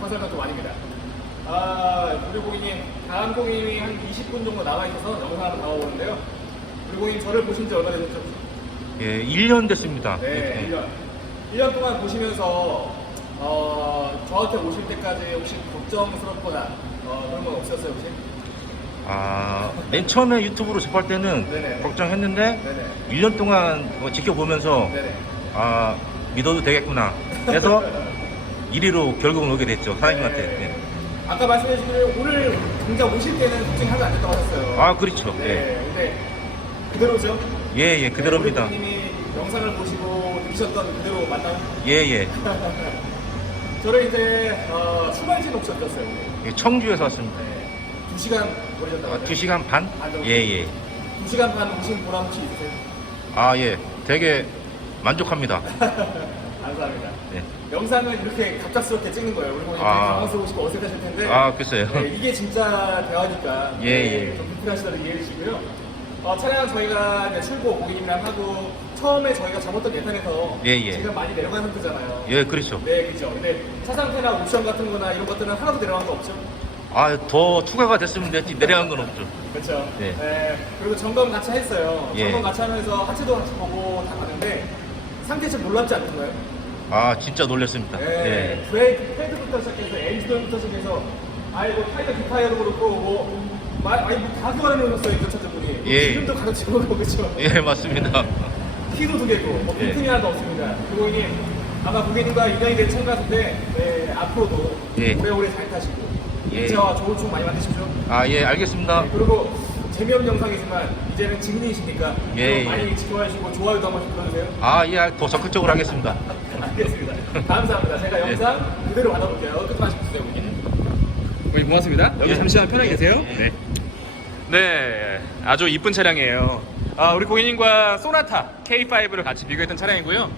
컨설턴트 완입니다. 아, 우리 고객님, 다음 고객님이 한 20분 정도 남아있어서 영상을 나와보는데요. 우리 고객님 저를 보신 지 얼마 되셨죠? 예, 1년 됐습니다. 네, 예, 1년. 1년 동안 보시면서 어, 저한테 오실 때까지 혹시 걱정스럽거나 어, 그런 건 없었어요, 혹시? 아, 맨 처음에 유튜브로 접할 때는 네네. 걱정했는데 네네. 1년 동안 뭐 지켜보면서 네네. 아, 믿어도 되겠구나 해서 1위로 결국은 오게 됐죠. 사장님한테. 네. 네. 아까 말씀해주신 오늘 당장 오실 때는 걱정이 하나도 안 됐다고 하셨어요. 아, 그렇죠. 네, 예. 근데 그대로죠? 예, 예, 그대로입니다. 네, 고객님이 영상을 보시고 느끼셨던 그대로 맞나요? 예, 예. 저를 이제 어, 출발지 녹차 드렸어요. 오늘. 예, 청주에서 왔습니다. 네. 2시간 걸리셨다고 아, 하죠? 2시간 반? 반 정도? 예, 예. 2시간 반 오신 보람 혹시 있으세요? 아, 예. 되게 만족합니다. 감사합니다. 네. 영상을 이렇게 갑작스럽게 찍는 거예요. 우리 고객님 아. 당황스러우시고 어색하실 텐데. 아, 글쎄요. 네, 이게 진짜 대화니까. 예, 네, 예. 좀 불편하시다면 이해해 주시고요. 어, 차량 저희가 이제 출고 고객님이랑 하고 처음에 저희가 잡았던 예산에서 예, 예. 지금 많이 내려간 상태잖아요. 예, 그렇죠. 네, 그죠. 근데 차 상태나 옵션 같은 거나 이런 것들은 하나도 내려간 거 없죠? 아, 더 추가가 됐으면 됐지. 내려간 건 없죠. 그렇죠. 네. 그리고 점검 같이 했어요. 예. 점검 같이 하면서 하체도 같이 보고 다 봤는데 상태 좀 놀랍지 않던가요? 아, 진짜 놀랐습니다. 네. 예. 브레이크 패드부터 시작해서 엔진부터 시작해서 아이고 타이어 뒷타이어도 그렇고 뭐 마, 아니 뭐다 교환해놓으셨어요 이 차주분이 예. 기름도 가르치고 그렇죠 예, 맞습니다. 키도 두 개고 뭐 예. 빈틈이 하나도 없습니다 이게 아마 고객님과 인연이 된 참가인데 네, 앞으로도 예. 오래오래 잘 타시고 예. 저와 좋은 추억 많이 만드십시오 아, 예, 알겠습니다. 네, 그리고 재미없는 영상이지만 이제는 증인이시니까 예, 좀 많이 예. 지켜봐 주시고 좋아요도 한 번씩 눌러주세요 아, 예, 더 적극적으로 하겠습니다. 알겠습니다. 감사합니다. 제가 예. 영상 그대로 받아볼게요. 끝까지 보세요, 고객님. 고객님 고맙습니다. 여기 예. 잠시만 편하게 계세요. 예. 네. 네, 아주 이쁜 차량이에요. 아, 우리 고객님과 소나타 K5를 같이 비교했던 차량이고요.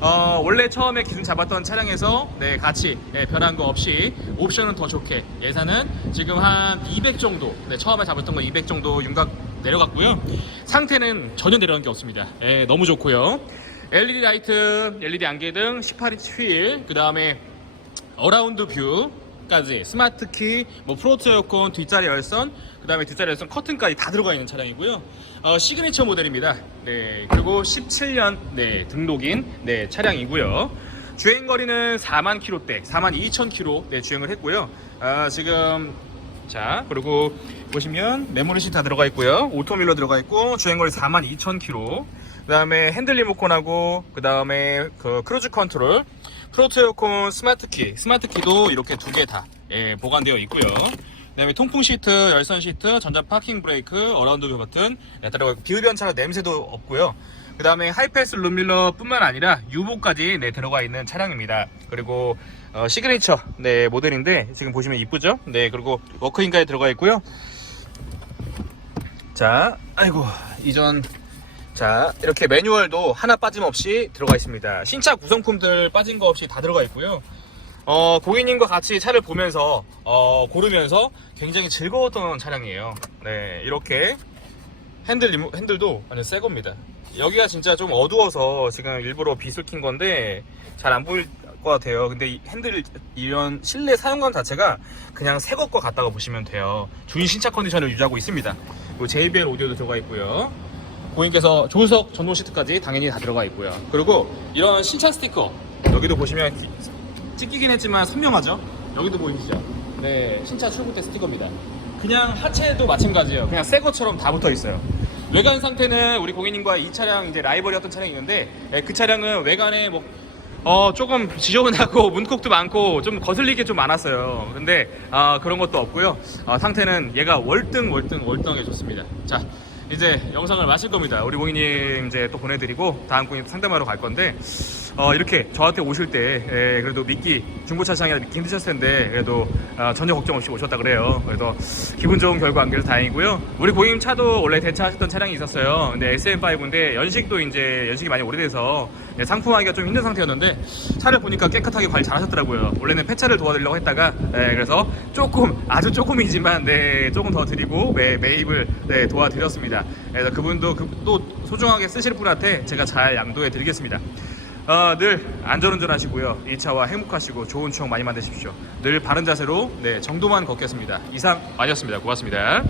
어, 원래 처음에 기준 잡았던 차량에서 네, 같이 네, 변한 거 없이 옵션은 더 좋게 예산은 지금 한 200 정도 네, 처음에 잡았던 거 200 정도 윤곽 내려갔고요. 상태는 전혀 내려간 게 없습니다. 예, 너무 좋고요. LED 라이트, LED 안개등, 18인치 휠, 그 다음에 어라운드 뷰 까지 스마트 키, 뭐 프로트 에어컨, 뒷자리 열선, 그 다음에 뒷자리 열선 커튼까지 다 들어가 있는 차량이고요. 어, 시그니처 모델입니다. 네, 그리고 17년 네, 등록인 네, 차량이고요. 주행 거리는 4만 킬로대, 4만 2천 킬로 네, 주행을 했고요. 아, 지금 자 그리고 보시면 메모리 시트 다 들어가 있고요. 오토밀러 들어가 있고 주행 거리 4만 2천 킬로. 그다음에 핸들 리모컨하고 그다음에 그 크루즈 컨트롤 프로토 에어컨 스마트 키, 스마트 키도 이렇게 두 개 다 예, 보관되어 있고요. 그 다음에 통풍 시트, 열선 시트, 전자 파킹 브레이크, 어라운드 뷰 버튼 네, 들어가 있고 비흡연차 냄새도 없고요. 그 다음에 하이패스 룸밀러 뿐만 아니라 유보까지 네, 들어가 있는 차량입니다. 그리고 어, 시그니처 네, 모델인데 지금 보시면 이쁘죠? 네, 그리고 워크인까지 들어가 있고요. 자, 아이고 이전 자 이렇게 매뉴얼도 하나 빠짐없이 들어가 있습니다. 신차 구성품들 빠진 거 없이 다 들어가 있고요. 어, 고객님과 같이 차를 보면서 어, 고르면서 굉장히 즐거웠던 차량이에요. 네 이렇게 핸들 핸들도 완전 새 겁니다. 여기가 진짜 좀 어두워서 지금 일부러 빛을 킨 건데 잘 안 보일 것 같아요. 근데 이 핸들 이런 실내 사용감 자체가 그냥 새 것과 같다고 보시면 돼요. 준 신차 컨디션을 유지하고 있습니다. JBL 오디오도 들어가 있고요 고객님께서 조수석 전동 시트까지 당연히 다 들어가 있고요. 그리고 이런 신차 스티커 여기도 보시면 기- 찍히긴 했지만 선명하죠? 여기도 보이시죠? 네, 신차 출고 때 스티커입니다. 그냥 하체도 마찬가지예요. 그냥 새 것처럼 다 붙어 있어요. 외관 상태는 우리 고객님과 이 차량 이제 라이벌이었던 차량이 있는데 예, 그 차량은 외관에 뭐 어, 조금 지저분하고 문콕도 많고 좀 거슬리게 좀 많았어요. 근데 아, 그런 것도 없고요. 아, 상태는 얘가 월등 월등 월등하게 좋습니다. 자, 이제 영상을 마실 겁니다. 우리 고객님 이제 또 보내드리고 다음 고객님 상담하러 갈 건데 어, 이렇게 저한테 오실 때 예, 그래도 믿기 중고차 시장이라 믿기 힘드셨을 텐데 그래도 아, 전혀 걱정 없이 오셨다 그래요. 그래서 기분 좋은 결과 안겨서 다행이고요. 우리 고객님 차도 원래 대차하셨던 차량이 있었어요. 근데 SM5인데 연식도 이제 연식이 많이 오래돼서 네, 상품하기가 좀 힘든 상태였는데 차를 보니까 깨끗하게 관리 잘하셨더라고요. 원래는 폐차를 도와드리려고 했다가 네, 그래서 조금 아주 조금이지만 네, 조금 더 드리고 매, 매입을 네, 도와드렸습니다. 그래서 그분도 그, 또 소중하게 쓰실 분한테 제가 잘 양도해 드리겠습니다. 어, 늘 안전운전 하시고요. 2차와 행복하시고 좋은 추억 많이 만드십시오. 늘 바른 자세로 네, 정도만 걷겠습니다. 이상 아니었습니다. 고맙습니다.